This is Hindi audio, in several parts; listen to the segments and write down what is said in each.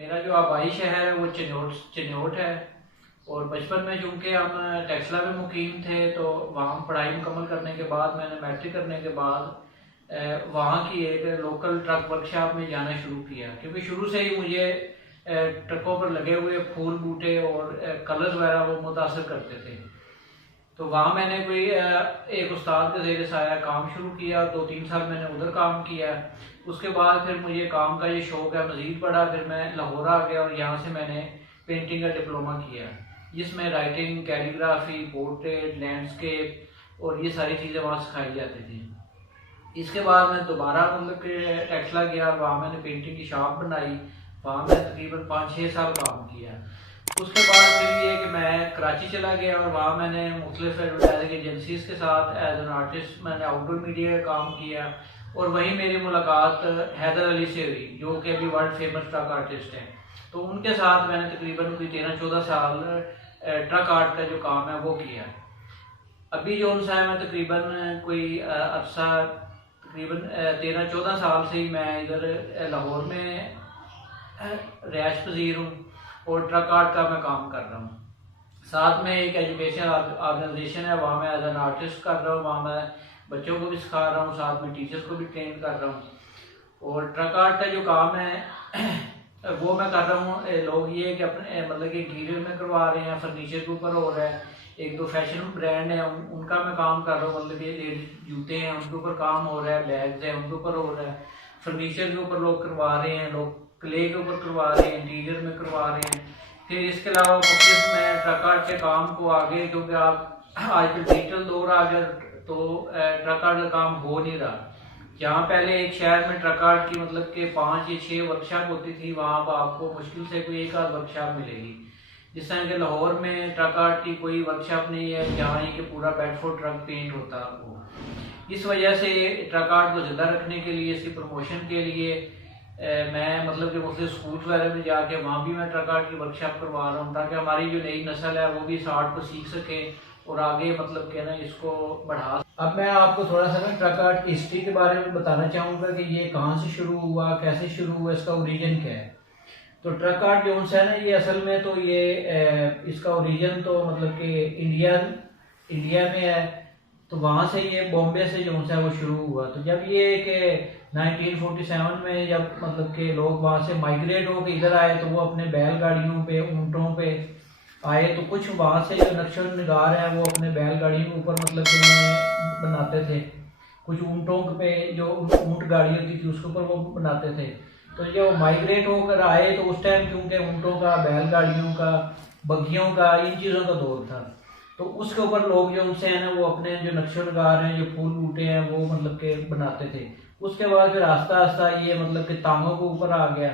मेरा जो आबाई शहर है वो चिन्योट है। और बचपन में चूँकि हम टेक्सला में मुकीम थे, तो वहाँ पढ़ाई मुकम्मल करने के बाद मैंने मैट्रिक करने के बाद वहाँ की एक लोकल ट्रक वर्कशॉप में जाना शुरू किया, क्योंकि शुरू से ही मुझे ट्रकों पर लगे हुए फूल बूटे और कलर्स वगैरह वो मुतासर करते थे। तो वहाँ मैंने कोई एक उस्ताद के ज़ेर साया काम शुरू किया। 2-3 साल मैंने उधर काम किया। उसके बाद फिर मुझे काम का ये शौक़ है मज़ीद बढ़ा, फिर मैं लाहौर आ गया और यहाँ से मैंने पेंटिंग का डिप्लोमा किया, जिसमें राइटिंग, कैलीग्राफी, पोर्ट्रेट, लैंडस्केप और ये सारी चीज़ें वहाँ सिखाई जाती थी। इसके बाद मैं दोबारा मतलब कि टेक्सला गया, वहाँ मैंने पेंटिंग की शॉप बनाई। वहाँ मैंने तकरीबन 5-6 साल काम किया। उसके बाद फिर ये कि मैं कराची चला गया और वहाँ मैंने मुख्तलिफ एडवर्टाइजिंग एजेंसीज़ के साथ एज एन आर्टिस्ट मैंने आउटडोर मीडिया का काम किया। और वहीं मेरी मुलाकात हैदर अली से हुई, जो कि अभी वर्ल्ड फेमस ट्रक आर्टिस्ट हैं। तो उनके साथ मैंने तकरीबन कोई 13-14 साल ट्रक आर्ट का जो काम है वो किया। अभी जो उनसा है मैं तकरीबन कोई अरसा तकरीबन 13-14 साल से ही मैं इधर लाहौर में रिहाइश पजीर हूँ और ट्रक आर्ट का मैं काम कर रहा हूँ। साथ में एक एजुकेशन ऑर्गेनाइजेशन है, वहाँ मैं एज एन आर्टिस्ट कर रहा हूँ। वहाँ मैं बच्चों को भी सिखा रहा हूँ, साथ में टीचर्स को भी ट्रेन कर रहा हूँ। और ट्रक आर्ट का जो काम है वो मैं कर रहा हूँ। लोग ये कि अपने मतलब कि इंटीरियर में करवा रहे हैं, फर्नीचर के ऊपर हो रहा है। 1-2 फैशन ब्रांड है उनका मैं काम कर रहा हूँ, मतलब ये जूते हैं उनके ऊपर काम हो रहा है, बैग्स हैं उनके ऊपर हो रहा है, फर्नीचर के ऊपर लोग करवा रहे हैं, लोग क्ले के ऊपर करवा रहे हैं, इंटीरियर में करवा रहे हैं। फिर इसके अलावा मुख्तलिफ मैं ट्रक आर्ट के काम को आगे, क्योंकि आप आजकल डिजिटल दौर आ गया, तो ट्रक आर्ट का काम हो नहीं रहा। जहाँ पहले एक शहर में ट्रक आर्ट की मतलब कि 5 या 6 वर्कशॉप होती थी, वहाँ पर आपको मुश्किल से कोई एक आध वर्कशॉप मिलेगी। जिस तरह के लाहौर में ट्रक आर्ट की कोई वर्कशॉप नहीं है जहाँ ये कि पूरा बेडफोर्ड ट्रक पेंट होता हो। इस वजह से ट्रक आर्ट को ज़िंदा रखने के लिए, इसकी प्रमोशन के लिए मैं मतलब कि मुख्तलिफ स्कूल्स वगैरह में जाके वहाँ भी मैं ट्रक आर्ट की वर्कशॉप करवा रहा हूँ, ताकि हमारी जो नई नस्ल है वो भी इस आर्ट को सीख सके और आगे मतलब कि ना इसको बढ़ा। अब मैं आपको थोड़ा सा ना ट्रक आर्ट की हिस्ट्री के बारे में बताना चाहूँगा कि ये कहाँ से शुरू हुआ, कैसे शुरू हुआ, इसका ओरिजिन क्या है। तो ट्रक आर्ट जो है ना, ये असल में तो ये इसका ओरिजिन तो मतलब कि इंडिया में है। तो वहाँ से ये बॉम्बे से जो है वो शुरू हुआ। तो जब ये कि 1947 में जब मतलब कि लोग वहाँ से माइग्रेट होकर इधर आए, तो वो अपने बैलगाड़ियों पे, ऊँटों पे आए। तो कुछ वहाँ से जो नक्श निगार हैं वो अपने बैलगाड़ियों के ऊपर मतलब कि उन्होंने बनाते थे। कुछ ऊँटों पे जो ऊँट गाड़ी होती थी उसके ऊपर वो बनाते थे। तो जब माइग्रेट होकर आए तो उस टाइम क्योंकि ऊँटों का, बैलगाड़ियों का, बग्गियों का, इन चीज़ों का दौर था। तो उसके ऊपर लोग जो उनसे हैं ना वो अपने जो नक्शे नगार हैं, जो फूल बूटे हैं, वो मतलब के बनाते थे। उसके बाद फिर आस्ता आस्ता ये मतलब कि तांगों के ऊपर आ गया,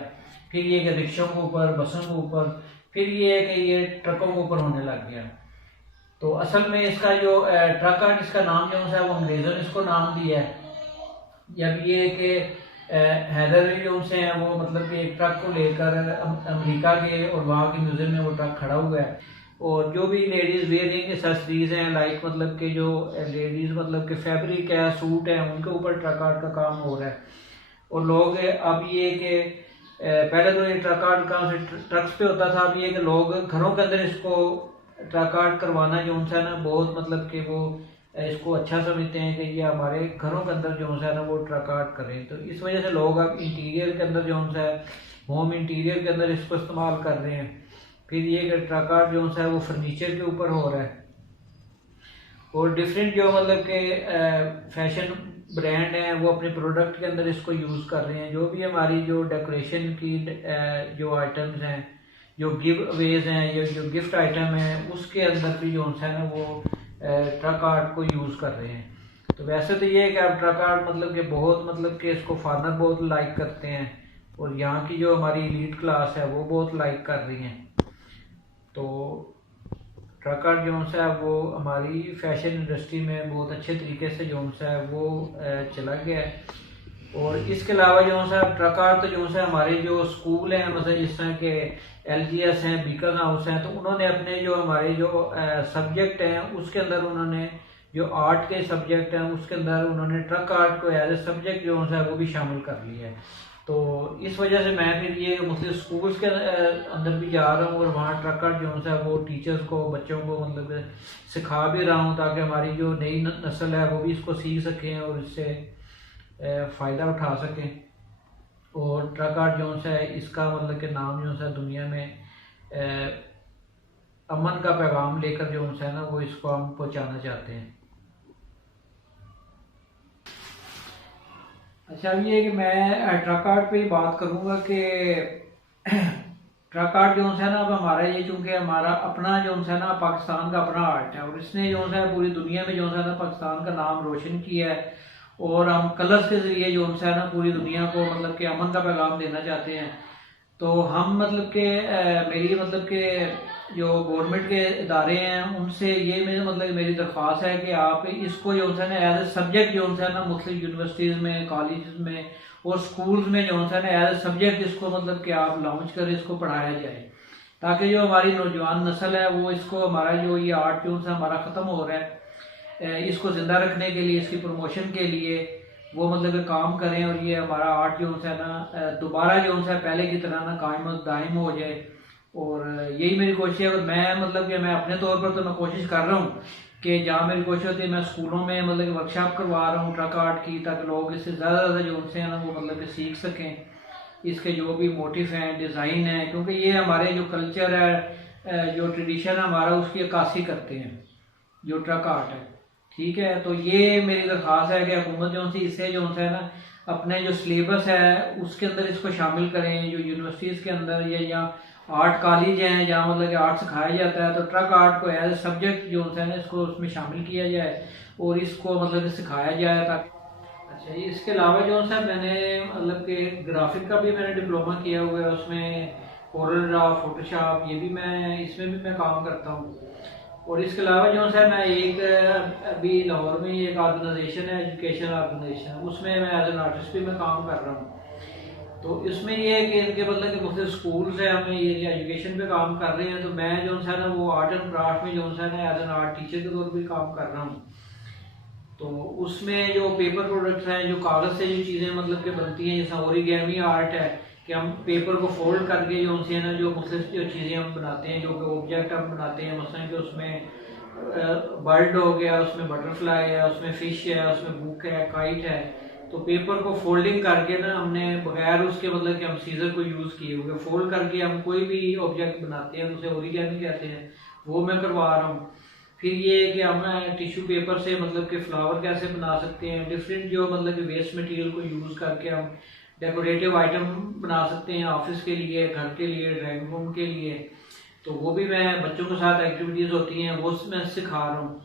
फिर ये कि रिक्शों के ऊपर, बसों के ऊपर, फिर ये कि ये ट्रकों के ऊपर होने लग गया। तो असल में इसका जो ट्रक आर्ट, इसका नाम जो है वो अंग्रेज़ों ने इसको नाम दिया है। जब ये कि हैदर अली जो से हैं वो मतलब कि एक ट्रक को लेकर अमेरिका गए और वहाँ के म्यूजियम में वो ट्रक खड़ा हुआ है। और जो भी लेडीज़ वेयरिंग एक्सेसरीज हैं, लाइक मतलब कि जो लेडीज़ मतलब कि फैब्रिक है, सूट है, उनके ऊपर ट्रक आर्ट का काम हो रहा है। और लोग अब ये कि पहले तो ये ट्रक आर्ट का ट्रक्स पे होता था, अब ये कि लोग घरों के अंदर इसको ट्रक आर्ट करवाना जो है ना बहुत मतलब कि वो इसको अच्छा समझते हैं कि ये हमारे घरों के अंदर जो है ना वो ट्रक आर्ट करें। तो इस वजह से लोग अब इंटीरियर के अंदर जो है, होम इंटीरियर के अंदर इसको इस्तेमाल कर रहे हैं। फिर ये कि ट्रक आर्ट जो है वो फर्नीचर के ऊपर हो रहा है। और डिफरेंट जो मतलब के फैशन ब्रांड हैं वो अपने प्रोडक्ट के अंदर इसको यूज़ कर रहे हैं। जो भी हमारी जो डेकोरेशन की जो आइटम्स हैं, जो गिव अवेज हैं या जो गिफ्ट आइटम हैं, उसके अंदर भी जो है ना वो ट्रक आर्ट को यूज़ कर रहे हैं। तो वैसे तो ये है कि अब ट्रक आर्ट मतलब कि बहुत मतलब कि इसको फॉरनर बहुत लाइक करते हैं और यहाँ की जो हमारी एलीट क्लास है वो बहुत लाइक कर रही हैं। तो ट्रक आर्ट जो है वो हमारी फैशन इंडस्ट्री में बहुत अच्छे तरीके से जो है वो चला गया है। और इसके अलावा जो है ट्रक आर्ट तो जो है हमारे जो स्कूल हैं, मतलब जिस तरह के LGS हैं, बीकन हाउस हैं, तो उन्होंने अपने जो हमारे जो सब्जेक्ट हैं उसके अंदर उन्होंने जो आर्ट के सब्जेक्ट हैं उसके अंदर उन्होंने ट्रक आर्ट को एज ए सब्जेक्ट जो है वो भी शामिल कर लिया है। तो इस वजह से मैं फिर ये मुख्तलिफ स्कूल्स के अंदर भी जा रहा हूँ और वहाँ ट्रक आर्ट जो है वो टीचर्स को, बच्चों को मतलब सिखा भी रहा हूँ, ताकि हमारी जो नई नस्ल है वो भी इसको सीख सकें और इससे फ़ायदा उठा सकें। और ट्रक आर्ट जो है इसका मतलब कि नाम जो है दुनिया में अमन का पैगाम लेकर जो है ना वो इसको हम पहुँचाना चाहते हैं। अच्छा, अब ये कि मैं ट्रक आर्ट पे ही बात करूँगा कि ट्रक आर्ट जो है ना, अब हमारा ये चूँकि हमारा अपना जो है ना पाकिस्तान का अपना आर्ट है और इसने जो है पूरी दुनिया में जो है ना पाकिस्तान का नाम रोशन किया है। और हम कलर्स के ज़रिए जो है ना पूरी दुनिया को मतलब कि अमन का पैगाम देना चाहते हैं। तो हम मतलब कि मेरी मतलब कि जो गवर्नमेंट के इदारे हैं उनसे ये मेरी दरख्वास्त है कि आप इसको जो है ना एज ए सब्जेक्ट जो है ना मुख्तलिफ यूनिवर्सिटीज़ में, कॉलेज में और स्कूल्स में जो है ना एज ए सब्जेक्ट इसको मतलब कि आप लॉन्च करें, इसको पढ़ाया जाए, ताकि जो हमारी नौजवान नस्ल है वो इसको, हमारा जो ये आर्ट जो है हमारा ख़त्म हो रहा है, इसको ज़िंदा रखने के लिए, इसकी प्रमोशन के लिए वो मतलब काम करें और ये हमारा आर्ट जो है ना दोबारा जो है पहले की तरह ना कायम दायम हो जाए। और यही मेरी कोशिश है। और मैं मतलब कि मैं अपने तौर पर तो मैं कोशिश कर रहा हूँ कि जहाँ मेरी कोशिश होती है मैं स्कूलों में मतलब कि वर्कशॉप करवा रहा हूँ ट्रक आर्ट की, ताकि लोग इससे ज़्यादा ज़्यादा जो उनसे है ना वो मतलब कि सीख सकें, इसके जो भी मोटिव हैं, डिज़ाइन है, क्योंकि ये हमारे जो कल्चर है, जो ट्रेडिशन है हमारा, उसकी अक्कासी करते हैं जो ट्रक आर्ट है। ठीक है, तो ये मेरी दरख्वास्त है कि हुकूमत जो सी इससे जो है ना अपने जो सिलेबस है उसके अंदर इसको शामिल करें। जो यूनिवर्सिटीज़ के अंदर या आर्ट कॉलेज हैं जहाँ मतलब कि आर्ट सिखाया जाता है, तो ट्रक आर्ट को एज ए सब्जेक्ट जो है ना इसको उसमें शामिल किया जाए और इसको मतलब कि सिखाया जाए ताकि। अच्छा, इसके अलावा जो है मैंने मतलब कि ग्राफिक का भी मैंने डिप्लोमा किया हुआ है, उसमें कोरल ड्रा, फोटोशॉप, ये भी मैं इसमें भी मैं काम करता हूँ। और इसके अलावा जो है मैं एक अभी लाहौर में एक ऑर्गेनाइजेशन है, एजुकेशन ऑर्गेनाइजेशन, उसमें मैं एज एन आर्टिस्ट भी मैं काम कर रहा हूँ। तो इसमें ये है कि इनके मतलब कि मुख्तलिफ स्कूल्स हैं, हमें ये एजुकेशन पे काम कर रहे हैं, तो मैं जो है ना वो आर्ट एंड क्राफ्ट में जो है ना एज एन आर्ट टीचर के तौर पर भी काम कर रहा हूँ। तो उसमें जो पेपर प्रोडक्ट्स हैं, जो कागज़ से जो चीज़ें मतलब कि बनती हैं, जैसा ओरिगेमी आर्ट है कि हम पेपर को फोल्ड करके जो उनसे ना जो मुख्तलिफ जो चीज़ें हम बनाते हैं, जो ऑब्जेक्ट हम बनाते हैं, मसलन कि उसमें बर्ड हो गया, उसमें बटरफ्लाई है, उसमें फिश है, उसमें बुक है, काइट है, तो पेपर को फोल्डिंग करके ना हमने बगैर उसके मतलब कि हम सीजर को यूज़ किए हुए फोल्ड करके हम कोई भी ऑब्जेक्ट बनाते हैं, उसे ओरिगेमी कहते हैं, वो मैं करवा रहा हूँ। फिर ये कि हम टिश्यू पेपर से मतलब कि फ्लावर कैसे बना सकते हैं, डिफरेंट जो मतलब कि वेस्ट मटेरियल को यूज़ करके हम डेकोरेटिव आइटम बना सकते हैं ऑफिस के लिए, घर के लिए, ड्राइंग रूम के लिए। तो वो भी मैं बच्चों के साथ एक्टिविटीज़ होती हैं वो मैं सिखा रहा हूँ।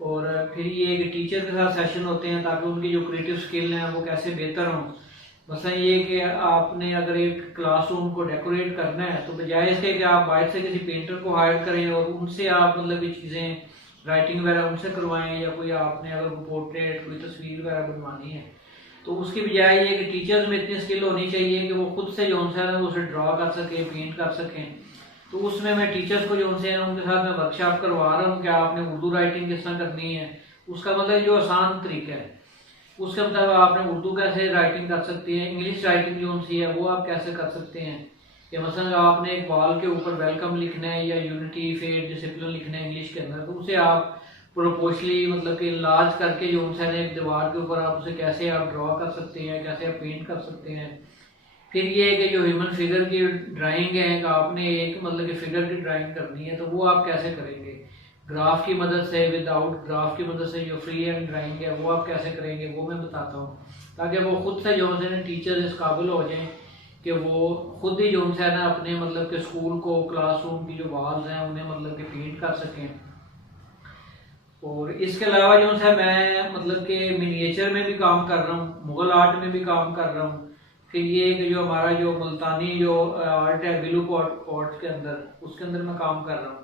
और फिर ये कि टीचर के साथ सेशन होते हैं ताकि उनकी जो क्रिएटिव स्किल हैं वो कैसे बेहतर हों। मसलन ये कि आपने अगर एक क्लासरूम को डेकोरेट करना है तो बजाय इसके कि आप बाहर से किसी पेंटर को हायर करें और उनसे आप मतलब ये चीज़ें राइटिंग वगैरह उनसे करवाएं, या कोई आपने अगर पोर्ट्रेट, कोई तस्वीर वगैरह बनवानी है, तो उसकी बजाय ये कि टीचर्स में इतनी स्किल होनी चाहिए कि वो खुद से जो है उसे ड्रॉ कर सकें, पेंट कर सकें। तो उसमें मैं टीचर्स को जो उनसे उनके साथ मैं वर्कशॉप करवा रहा हूँ कि आपने उर्दू राइटिंग किस तरह करनी है, उसका मतलब जो आसान तरीका है उसके मतलब आपने उर्दू कैसे राइटिंग कर सकते हैं, इंग्लिश राइटिंग जो उनसी है वो आप कैसे कर सकते हैं। या मसलन आपने एक वॉल के ऊपर वेलकम लिखना है या यूनिटी, फेथ, डिसिप्लिन लिखना है इंग्लिश के अंदर, तो उसे आप प्रोपोर्शनली मतलब कि लार्ज करके जो उनसे एक दीवार के ऊपर आप उसे कैसे आप ड्रॉ कर सकते हैं, कैसे आप पेंट कर सकते हैं। फिर ये है कि जो ह्यूमन फिगर की ड्राइंग है, आपने एक मतलब कि फिगर की ड्राइंग करनी है तो वो आप कैसे करेंगे, ग्राफ की मदद से, विदाउट ग्राफ की मदद से जो फ्री हैंड ड्राइंग है वो आप कैसे करेंगे, वो मैं बताता हूँ, ताकि वो खुद से जो है टीचर इस काबिल हो जाएं कि वो खुद ही जो है ना अपने मतलब के स्कूल को, क्लासरूम की जो वॉल्स हैं उन्हें मतलब कि पेंट कर सकें। और इसके अलावा जो है मैं मतलब कि मिनिएचर में भी काम कर रहा हूँ, मुगल आर्ट में भी काम कर रहा हूँ। फिर ये कि जो हमारा जो मुल्तानी जो आर्ट है बिलू पॉट के अंदर, उसके अंदर मैं काम कर रहा हूँ।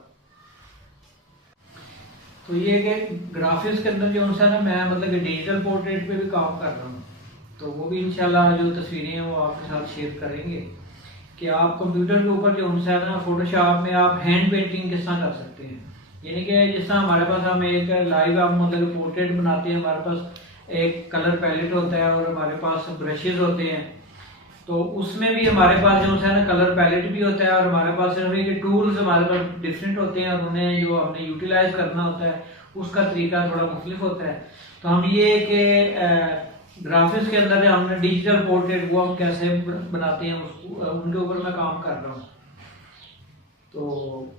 तो ये कि ग्राफिक्स के अंदर जो है ना मैं मतलब कि डिजिटल पोर्ट्रेट पे भी काम कर रहा हूँ, तो वो भी इंशाल्लाह जो तस्वीरें हैं वो आपके साथ शेयर करेंगे कि आप कंप्यूटर के ऊपर जो है ना फोटोशॉप में आप हैंड पेंटिंग किस तरह कर सकते हैं। यानी कि जिस तरह हमारे पास हम एक लाइव आप मतलब पोर्ट्रेट बनाते हैं, हमारे पास एक कलर पैलेट होता है और हमारे पास ब्रशेज होते हैं, तो उसमें भी हमारे पास जो है ना कलर पैलेट भी होता है, और हमारे पास सिर्फ ये टूल्स हमारे पास डिफरेंट होते हैं, और उन्हें जो हमने यूटिलाइज करना होता है उसका तरीका थोड़ा मुख्तलिफ होता है। तो हम ये कि ग्राफिक्स के अंदर हमने डिजिटल पोर्ट्रेट वो हम कैसे बनाते हैं उसको, उनके ऊपर मैं काम कर रहा हूँ। तो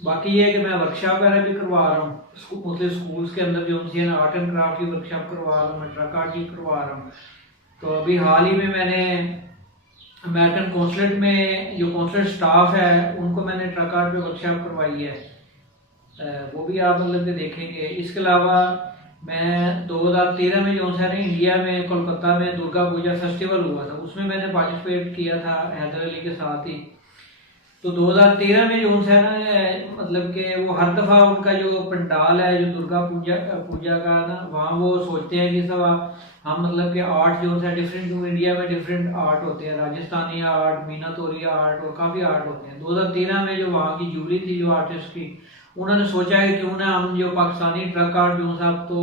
बाकी ये है कि मैं वर्कशॉप वगैरह भी करवा रहा हूँ, मुख्तलिफ स्कूल्स के अंदर जो उनसे आर्ट एंड क्राफ्ट की वर्कशॉप करवा रहा हूँ, मैं ट्रक आर्ट की करवा रहा हूँ। तो अभी हाल ही में मैंने अमेरिकन कौंसलेट में जो कौंसलेट स्टाफ है उनको मैंने ट्रक आर्ट पे वर्कशॉप करवाई है, वो भी आप मतलब कि देखेंगे। इसके अलावा मैं 2013 में जो है ना इंडिया में कोलकाता में दुर्गा पूजा फेस्टिवल हुआ था, उसमें मैंने पार्टिसिपेट किया था हैदर अली के साथ ही। तो 2013 में जो है ना मतलब कि वो हर दफ़ा उनका जो पंडाल है जो दुर्गा पूजा का ना, वहाँ वो सोचते हैं कि सब हम मतलब कि आर्ट जो है डिफरेंट, इंडिया में डिफरेंट आर्ट होते हैं, राजस्थानी आर्ट, मीना तोरिया आर्ट और काफ़ी आर्ट होते हैं। 2013 में जो वहाँ की जूरी थी जो आर्टिस्ट की, उन्होंने सोचा है कि क्यों ना हम जो पाकिस्तानी ट्रक आर्ट जो साहब तो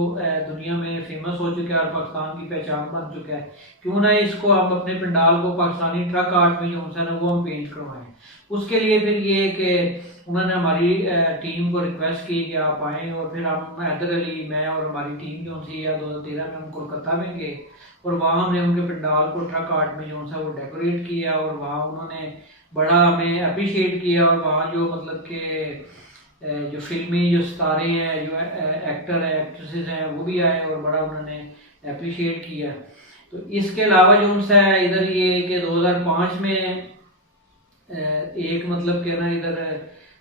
दुनिया में फेमस हो चुका है और पाकिस्तान की पहचान बन चुका है, क्यों ना इसको हम अपने पंडाल को पाकिस्तानी ट्रक आर्ट में जो है ना वो हम पेंट करवाएं। उसके लिए फिर ये कि उन्होंने हमारी टीम को रिक्वेस्ट की कि आप आएँ, और फिर हम हैदर अली, मैं और हमारी टीम जो सी या 2013 में हम कोलकाता में गए, और वहाँ हमने उनके पंडाल को ट्रक आर्ट में जो सा वो डेकोरेट किया, और वहाँ उन्होंने बड़ा हमें अप्रिशिएट किया। और वहाँ जो मतलब कि जो फिल्मी जो सितारे हैं, जो एक्टर है, एक्ट्रेसेस हैं, वो भी आए और बड़ा उन्होंने अप्रिशिएट किया। तो इसके अलावा जो उनसे इधर ये कि 2005 में एक मतलब कि ना इधर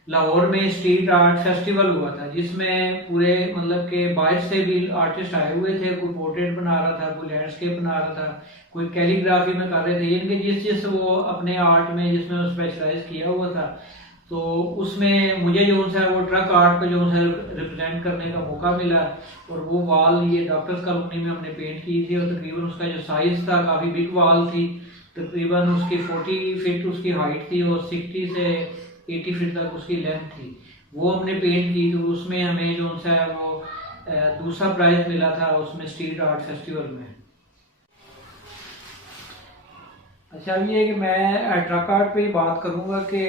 लाहौर में स्ट्रीट आर्ट फेस्टिवल हुआ था, जिसमें पूरे मतलब के बाहर से भी आर्टिस्ट आए हुए थे। कोई पोर्ट्रेट बना रहा था, कोई लैंडस्केप बना रहा था, कोई कैलीग्राफी में कर रहे थे, इनके जिस वो अपने आर्ट में जिसमें वो स्पेशलाइज किया हुआ था। तो उसमें मुझे जो है वो ट्रक आर्ट को जो है रिप्रेजेंट करने का मौका मिला, और वो वॉल ये डॉक्टर्स कॉलोनी में हमने पेंट की थी, और तकरीबन उसका जो साइज़ था काफ़ी बिग वॉल थी, तकरीबन उसकी 40 फीट उसकी हाइट थी और 60 से 80 फीट तक उसकी लेंथ थी। वो हमने पेंट की, तो उसमें हमें जो है वो दूसरा प्राइज मिला था उसमें स्ट्रीट आर्ट फेस्टिवल में। अच्छा, ये कि मैं ट्रक आर्ट पे ही बात करूँगा कि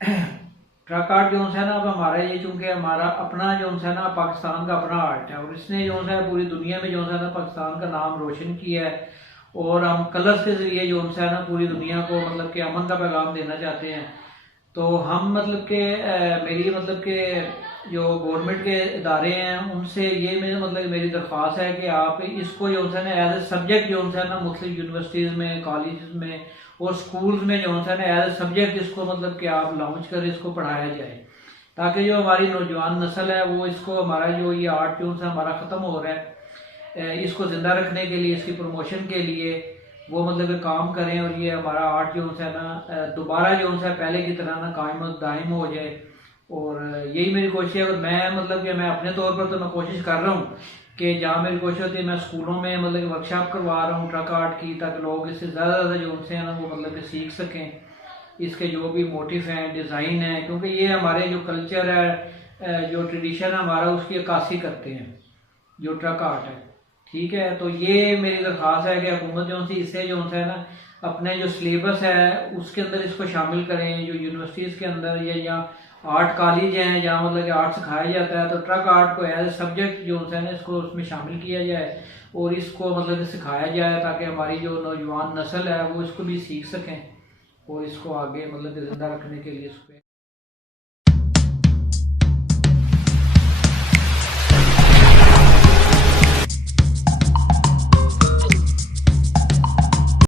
ट्रक आर्ट जो है ना, अब हमारा ये चूँकि हमारा अपना जो है ना पाकिस्तान का अपना आर्ट है, और इसने जो है पूरी दुनिया में जो है ना पाकिस्तान का नाम रोशन किया है, और हम कलर्स के ज़रिए जो है ना पूरी दुनिया को मतलब कि अमन का पैगाम देना चाहते हैं। तो हम मतलब कि मेरी मतलब कि जो गवर्नमेंट के इदारे हैं उनसे ये मेरी दरख्वास्त है कि आप इसको जो है ना एज ए सब्जेक्ट जो है ना मुख्तलिफ यूनिवर्सिटीज़ में, कॉलेज में और स्कूल्स में जो है ना एज ए सब्जेक्ट इसको मतलब कि आप लॉन्च करें, इसको पढ़ाया जाए, ताकि जो हमारी नौजवान नस्ल है वो इसको, हमारा जो ये आर्ट जो है हमारा ख़त्म हो रहा है, इसको ज़िंदा रखने के लिए, इसकी प्रमोशन के लिए वो मतलब काम करें, और ये हमारा आर्ट जो है ना दोबारा जो है पहले की तरह ना कायम दायम हो जाए। और यही मेरी कोशिश है। और मैं मतलब कि मैं अपने तौर पर तो मैं कोशिश कर रहा हूँ कि जहाँ मेरी कोशिश होती है मैं स्कूलों में मतलब वर्कशॉप करवा रहा हूँ ट्रक आर्ट की, ताकि लोग इससे ज़्यादा ज़्यादा जो उनसे है ना वो मतलब कि सीख सकें, इसके जो भी मोटिव हैं, डिज़ाइन है, क्योंकि ये हमारे जो कल्चर है, जो ट्रेडिशन है हमारा, उसकी अक्कासी करते हैं जो ट्रक आर्ट है। ठीक है, तो ये मेरी दरख्वास्त है कि हुकूमत जो सी इससे जो है ना अपने जो सिलेबस है उसके अंदर इसको शामिल करें, जो यूनिवर्सिटीज़ के अंदर या आर्ट कॉलेज हैं जहाँ मतलब कि आर्ट सिखाया जाता है, तो ट्रक आर्ट को एज ए सब्जेक्ट जो है ना इसको उसमें शामिल किया जाए और इसको मतलब कि सिखाया जाए, ताकि हमारी जो नौजवान नस्ल है वो इसको भी सीख सकें और इसको आगे मतलब कि ज़िंदा रखने के लिए इस पर